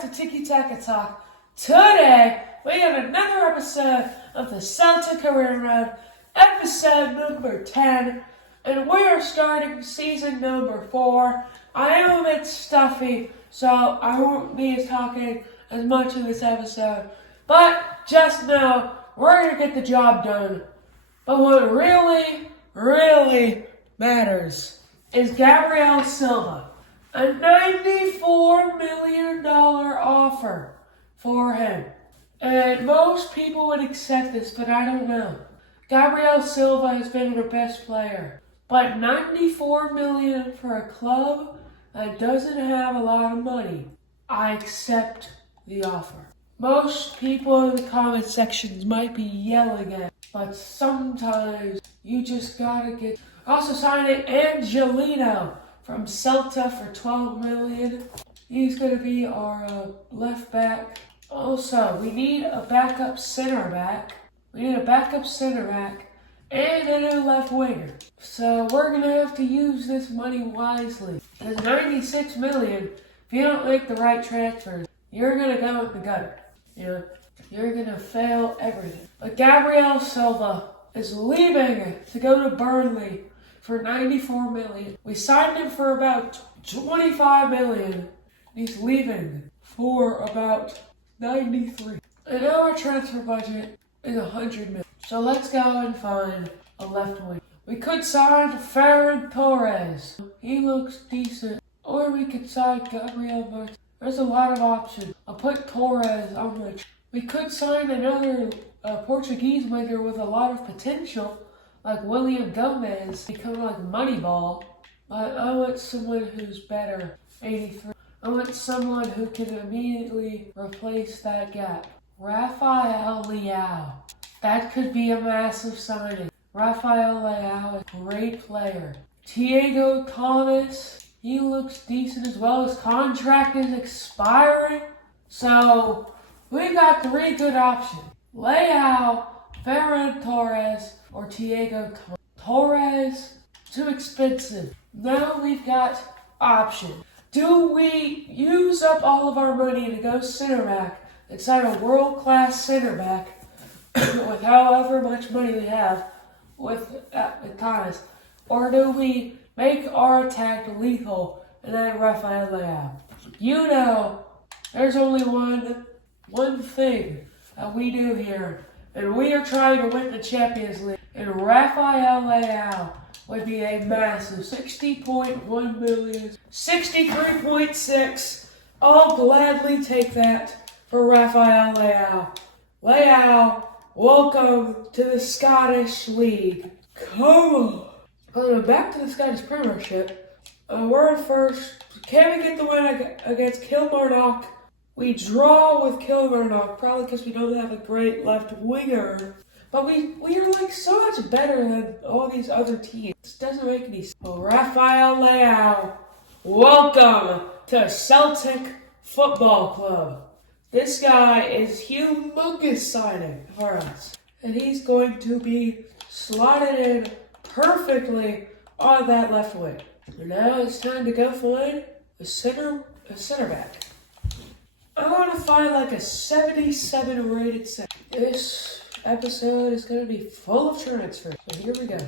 back to Tiki Taka Talk. Today, we have another episode of the Celtic Career Mode, episode number 10, and we are starting season number 4. I am a bit stuffy, so I won't be talking as much in this episode, but just know we're going to get the job done. But what really matters is Gabriel Silva. A $94 million offer for him. And most people would accept this, but I don't know. Gabriel Silva has been our best player. But $94 million for a club that doesn't have a lot of money, I accept the offer. Most people in the comment sections might be yelling at, but sometimes you just gotta get. Also signing Angelino from Celta for $12 million. He's going to be our left back. Also, we need a backup center back. And a new left winger. So we're going to have to use this money wisely. Because $96 million, if you don't make the right transfers, you're going to go in the gutter. You know, you're going to fail everything. But Gabriel Silva is leaving to go to Burnley for $94 million. We signed him for about $25 million. He's leaving for about $93. And our transfer budget is $100 million. So let's go and find a left wing. We could sign Ferran Torres. He looks decent. Or we could sign Gabriel Martinez. There's a lot of options. I'll put Torres on the. We could sign another Portuguese winger with a lot of potential, like William Gomez, become like Moneyball. But I want someone who's better. 83. I want someone who can immediately replace that gap. Rafael Leao. That could be a massive signing. Rafael Leao is a great player. Thiago Thomas, he looks decent as well. His contract is expiring. So, we got 3 good options. Leao, Ferran Torres, or Thiago Thomas. Torres, too expensive. Now we've got options. Do we use up all of our money to go center back and sign a world-class center back with however much money we have with Thomas? Or do we make our attack lethal and add Rafael Leao? You know, there's only one thing that we do here, and we are trying to win the Champions League. And Rafael Leao would be a massive $60.1 million, 63.6. I'll gladly take that for Rafael Leao. Leao, welcome to the Scottish League. Come on. Back to the Scottish Premiership. We're at first. Can we get the win against Kilmarnock? We draw with Kilmarnock, probably because we don't have a great left winger. But we are like so much better than all these other teams. It doesn't make any sense. Oh, Rafael Leao, welcome to Celtic Football Club. This guy is humongous signing for us. And he's going to be slotted in perfectly on that left wing. And now it's time to go find a center back. I want to find like a 77 rated center. This episode is going to be full of transfers. So here we go.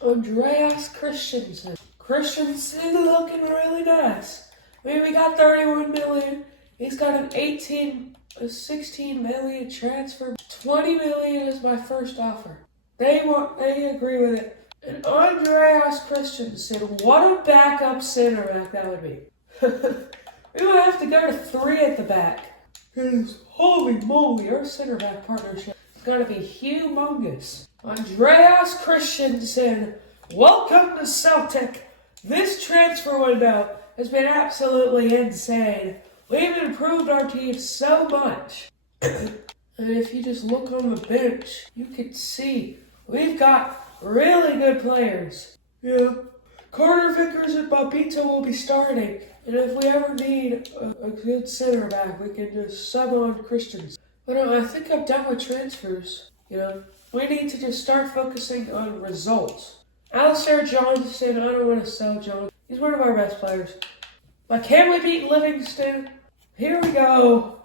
Andreas Christensen. Christensen looking really nice. I mean, we got $31 million. He's got a 16 million transfer. $20 million is my first offer. They agree with it. And Andreas Christensen, what a backup center back that would be. We would have to go to 3 at the back. Because holy moly, our center back partnership is going to be humongous. Andreas Christensen, welcome to Celtic. This transfer window has been absolutely insane. We've improved our team so much. And if you just look on the bench, you can see we've got really good players. Yeah. Carter Vickers and Babito will be starting. And if we ever need a good center back, we can just sub on Christians. But I think I'm done with transfers. You know, we need to just start focusing on results. Alistair Johnston, I don't want to sell John. He's one of our best players. But can we beat Livingston? Here we go.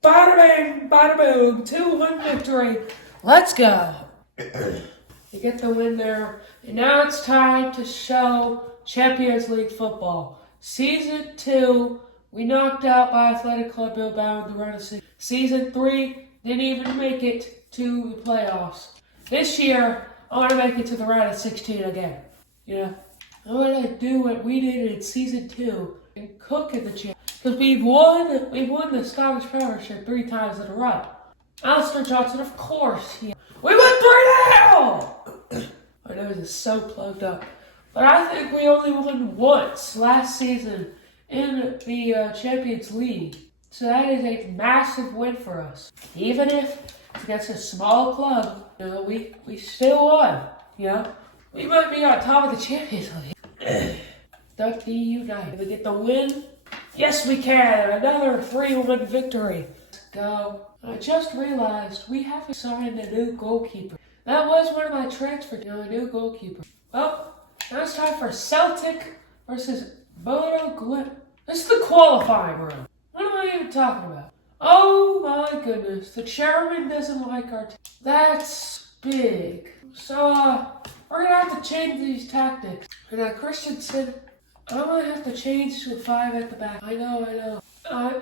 Bada bang, bada boom. 2-1 victory. Let's go. You get the win there. And now it's time to show Champions League football. Season 2, we knocked out by Athletic Club Bilbao in the round of 6. Season 3, didn't even make it to the playoffs. This year, I want to make it to the round of 16 again. I want to do what we did in Season 2 and cook in the champ. Because we've won the Scottish Premiership 3 times in a row. Alistair Johnson, of course. We won 3-0! My nose is so plugged up. But I think we only won once last season in the Champions League. So that is a massive win for us. Even if it's against a small club, we still won. We might be on top of the Champions League. Stuffy United. Can we get the win? Yes, we can. Another 3-1 victory. Let's go. I just realized we haven't signed a new goalkeeper. That was one of my transfers, a new goalkeeper. Well, now it's time for Celtic versus Bodo Glimt. This is the qualifying round. What am I even talking about? Oh my goodness, the chairman doesn't like our team. That's big. So, we're gonna have to change these tactics. And Christensen, I'm gonna have to change to a 5 at the back. I know.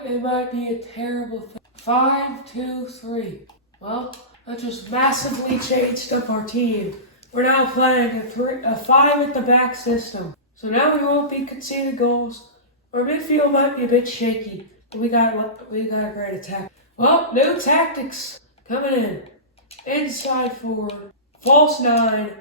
It might be a terrible thing. 5-2-3. Well, that just massively changed up our team. We're now playing a 5 at the back system. So now we won't be conceding goals. Our midfield might be a bit shaky, but we got a great attack. Well, new tactics coming in. Inside forward, false 9,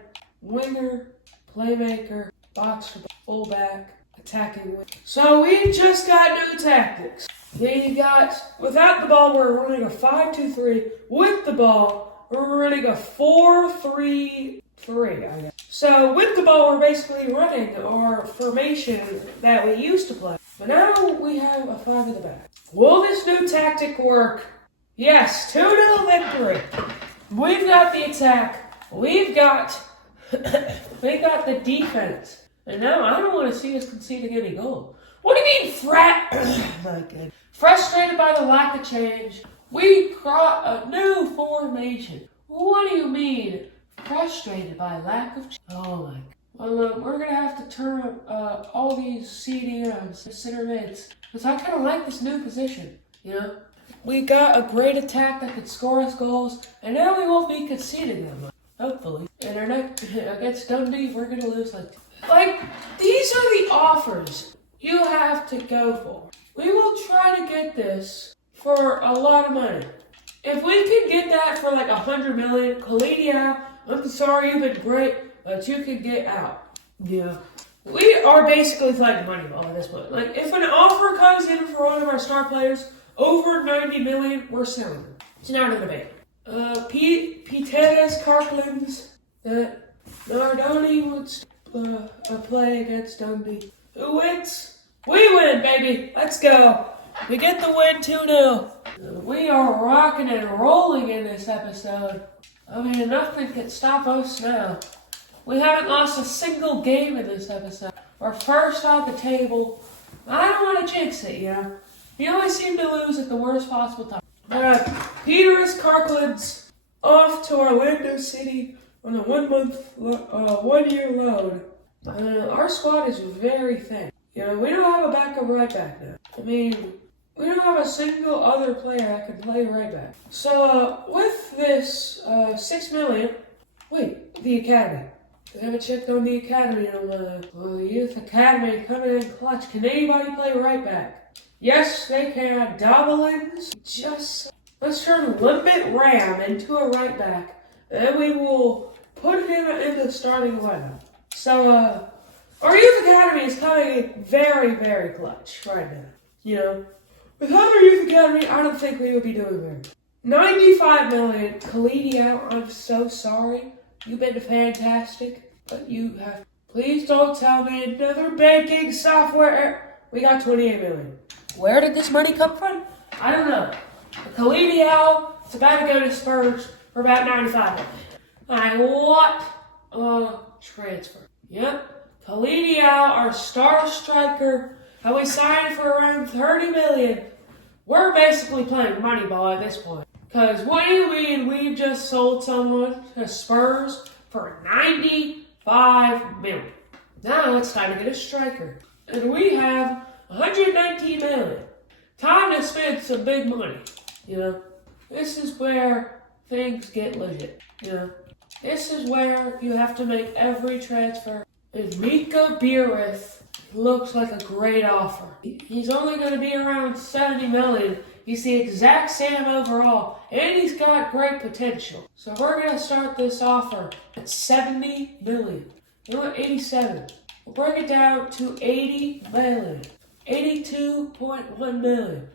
winger, playmaker, box to fullback, attacking wing. So we just got new tactics. We got, without the ball, we're running a 5-2-3. With the ball, we're running a 4-3-3, I guess. So with the ball, we're basically running our formation that we used to play. But now we have a 5 at the back. Will this new tactic work? Yes, 2-0 victory. We've got the attack. We've got the defense. And now I don't want to see us conceding any goal. What do you mean, frustrated by the lack of change? We got a new formation. What do you mean, frustrated by lack of change? Oh my God. Well, we're going to have to turn all these CDMs to center mids. Because I kind of like this new position, We got a great attack that could score us goals. And now we won't be conceding them, hopefully. And our next, against Dundee, we're going to lose these are the offers you have to go for. We will try to get this for a lot of money. If we can get that for 100 million, Kalidia, I'm sorry, you've been great, but you can get out. Yeah. We are basically playing Moneyball at this point. If an offer comes in for one of our star players over 90 million, we're selling them. It's not a debate. Piteres Karklands, Nardoni would play against Dundee. Who wins? We win, baby. Let's go. We get the win 2-0. We are rocking and rolling in this episode. Nothing can stop us now. We haven't lost a single game in this episode. We're first off the table. I don't want to jinx it, We always seem to lose at the worst possible time. Piteres Karklands off to Orlando City on a 1-year loan. Our squad is very thin. We don't have a backup right back now. We don't have a single other player that can play right back. So, with this 6 million, the academy. I haven't checked on the academy in a while. Well, the youth academy coming in clutch. Can anybody play right back? Yes, they can. Dobbelins. Let's turn Limpet Ram into a right back. And then we will put him in the starting lineup. So, our youth academy is coming in very, very clutch right now. Without our youth academy, I don't think we would be doing very good. 95 million. Kalidia, I'm so sorry. You've been fantastic, but you have... Please don't tell me another banking software. We got 28 million. Where did this money come from? I don't know. Kalidia, it's about to go to Spurs for about 95 million. What a transfer. Yep. Kalidia, our star striker, how we signed for around 30 million. we're basically playing Moneyball at this point. Because what do you mean we just sold someone to Spurs for $95 million? Now it's time to get a striker. And we have $119 million. Time to spend some big money. This is where things get legit. This is where you have to make every transfer. And Mika Biereth looks like a great offer. He's only going to be around $70 million. He's the exact same overall, and he's got great potential. So we're going to start this offer at $70 million. 87. We'll bring it down to $80 million. $82.1 million.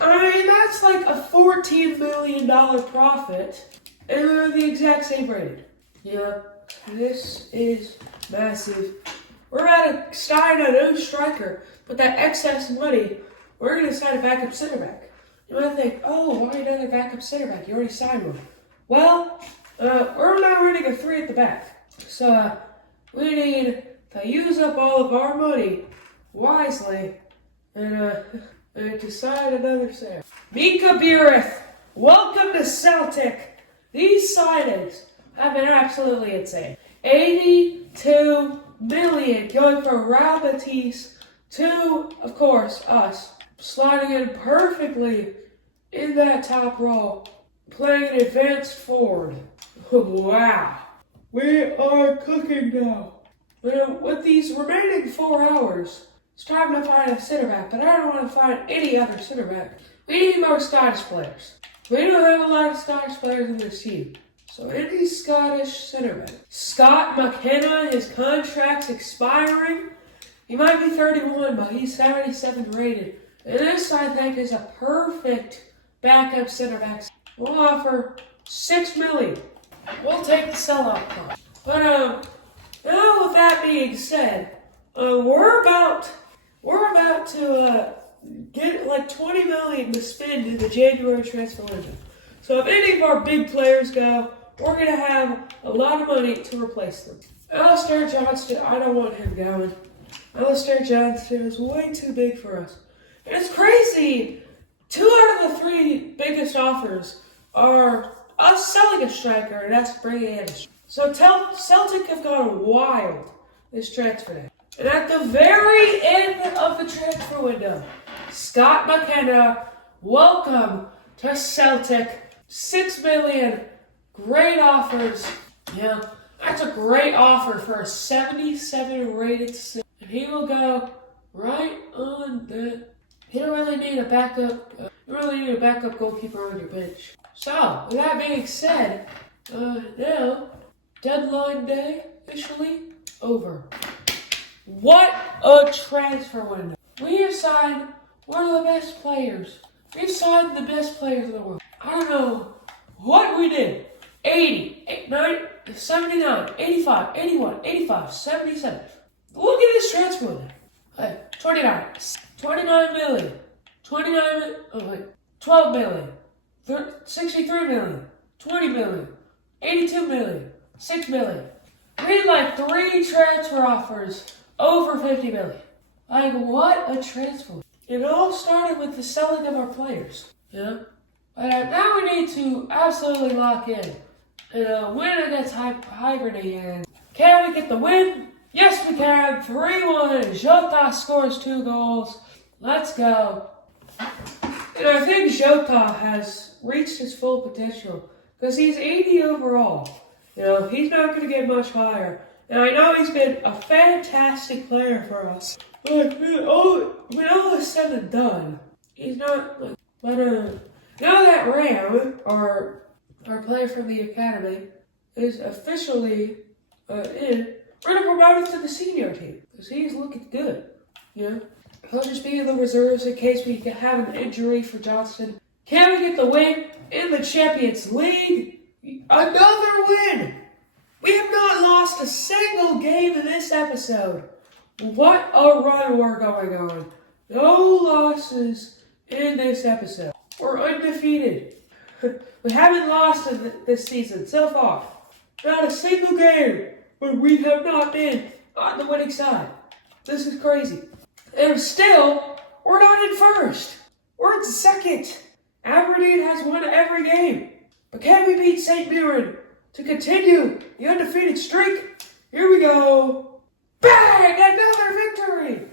I mean, that's like a $14 million profit, and they're the exact same rating. This is massive. We're about to sign a new striker, but that excess money, we're going to sign a backup center back. You might think, oh, why another backup center back? You already signed one. Well, we're now running a 3 at the back. So we need to use up all of our money wisely and to sign another center. Mika Biereth, welcome to Celtic. These signings have been absolutely insane. $82 million going from Real Betis to, of course, us. Sliding in perfectly in that top role. Playing an advanced forward. Wow. We are cooking now. With these remaining 4 hours, it's time to find a center back, but I don't want to find any other center back. We need more Scottish players. We don't have a lot of Scottish players in this team. So any Scottish center back. Scott McKenna, his contract's expiring. He might be 31, but he's 77 rated. And this, I think, is a perfect backup center back. We'll offer $6 million. We'll take the sellout cost. But now with that being said, we're about to get like $20 million to spend in the January transfer window. So if any of our big players go, we're gonna have a lot of money to replace them. Alistair Johnston, I don't want him going. Alistair Johnston is way too big for us. It's crazy. 2 out of the 3 biggest offers are us selling a striker and us bringing in a striker. So Celtic have gone wild this transfer day. And at the very end of the transfer window, Scott McKenna, welcome to Celtic. $6 million. Great offers. That's a great offer for a 77 rated center. And he will go right on that. You don't really need a backup goalkeeper on your bench. So, with that being said, now, deadline day officially over. What a transfer window. We have signed one of the best players. We've signed the best players in the world. I don't know what we did. 80, 90, 79, 85, 81, 85, 77. Look at this transfer window. 29 million, 12 million, 63 million, 20 million, 82 million, 6 million. We had like 3 transfer offers over 50 million. Like, what a transfer. It all started with the selling of our players, But now we need to absolutely lock in and win against Hibernian. Can we get the win? Yes, we can. 3-1. Jota scores 2 goals. Let's go. And I think Jota has reached his full potential because he's 80 overall. He's not going to get much higher. And I know he's been a fantastic player for us. But when all is said and done, he's not. But now that Ram, our player from the academy, is officially in, we're going to promote him to the senior team because he's looking good. He'll just be in the reserves in case we have an injury for Johnston. Can we get the win in the Champions League? Another win! We have not lost a single game in this episode. What a run we're going on. No losses in this episode. We're undefeated. We haven't lost this season so far. Not a single game where we have not been on the winning side. This is crazy. And still, we're not in first. We're in second. it. Aberdeen has won every game. But can we beat St. Mirren to continue the undefeated streak? Here we go. Bang! Another victory!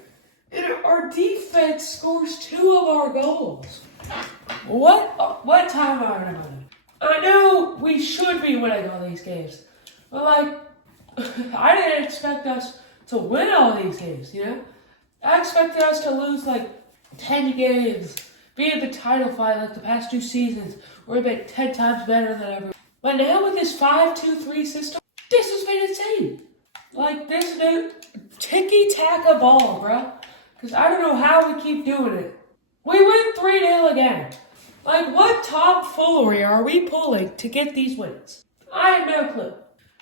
And our defense scores 2 of our goals. What time are we on? I know we should be winning all these games. But I didn't expect us to win all these games, you know? I expected us to lose 10 games, be in the title fight like the past 2 seasons, or be 10 times better than ever. But now with this 5-2-3 system, this has been insane. This new ticky-taka ball, bro. Because I don't know how we keep doing it. We win 3-0 again. What tomfoolery are we pulling to get these wins? I have no clue.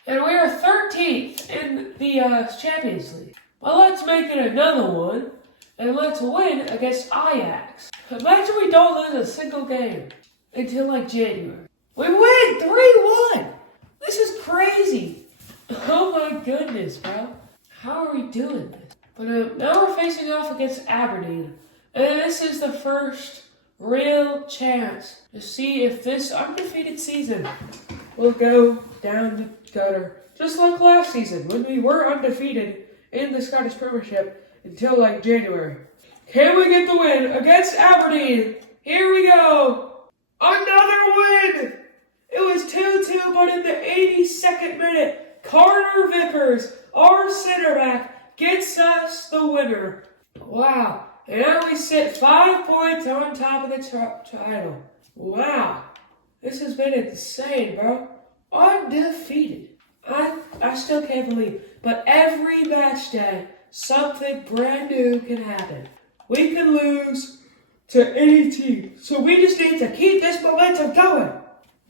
And we are 13th in the Champions League. Well, let's make it another one, and let's win against Ajax. Imagine we don't lose a single game until January. We win 3-1! This is crazy! Oh my goodness, bro. How are we doing this? But now we're facing off against Aberdeen. And this is the first real chance to see if this undefeated season will go down the gutter. Just like last season, when we were undefeated in the Scottish Premiership until January. Can we get the win against Aberdeen? Here we go. Another win! It was 2-2, but in the 82nd minute, Carter Vickers, our center back, gets us the winner. Wow. And now we sit 5 points on top of the title. Wow. This has been insane, bro. Undefeated. I still can't believe. But every match day, something brand new can happen. We can lose to any team. So we just need to keep this momentum going.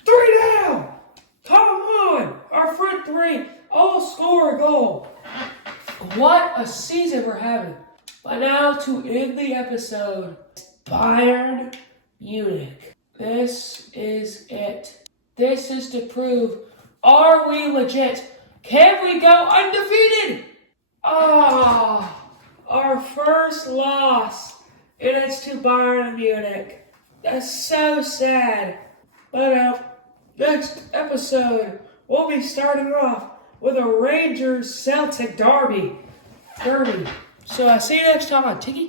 3 down. Come on. Our front three all score a goal. What a season we're having. But now to end the episode, Bayern Munich. This is it. This is to prove, are we legit? Can we go undefeated? Our first loss, and it's to Bayern Munich. That's so sad. But next episode, we'll be starting off with a Rangers-Celtic derby. So I'll see you next time on Tiki.